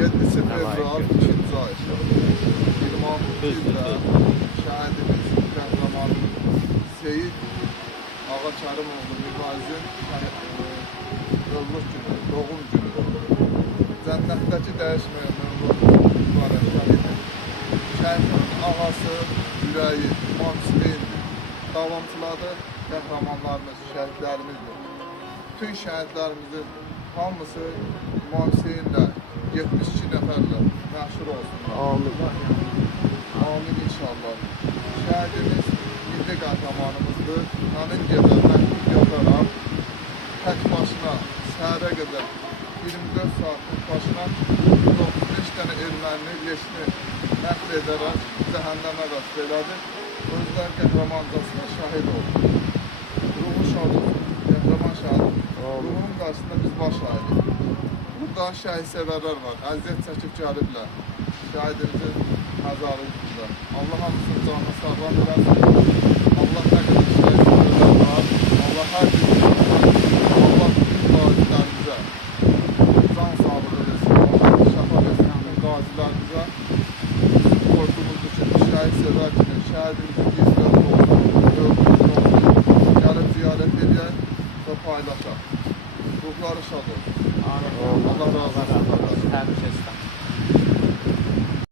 7 fevral 2-ci ay 26 ildə şəhidimiz, qəhrəmanımız Seyid Ağa Kərimoğlu Mübarizin ömrlük günü, doğum günü. Cənnətdəki dəyişməyən ömrlük mübarək şəhidin. Şəhidin ağası, ürəyi, İmam Hüseyndir. Davamçıladı, qəhrəmanlarımız, şəhidlərimizdir. Bütün şəhidlərimizin hamısı İmam Hüseynlə 72 nəfərlə məşhur olsunlar. Amin. Amin inşallah. Şəhidimiz milli qəhrəmanımızdır. Həmin gecə məktub yazaraq tək başına səhərə qədər 24 saat tək başına 95 dənə erməni leşini nəql edərək cəhənnəmə vəsb elədi. Özlər qəhrəmancasına şəhid oldu. Ruhu şad olsun, qəhrəman şəhid. Ruhunun qarşısında biz baş ayırıq. Burada şəhid sevərlər var, əziyyət çəkib gəliblər. Şəhidimizin məzarı üstündə. Allah hamısının canına sağlam eləsin. Allah nə qədər şəhid sevərlər var. Allah hər bir Allah bütün qazilərimizə can sağlığı versin. Allah şəfa versin bütün qazilərimizə. Bizim qorxumuzdur ki, şəhid sevərkən şəhidimizin gizləri olsun, öldürün olsun. Gəlib ziyarət edək və paylaşaq. Ruhları şad olsun. Allah razı olsun.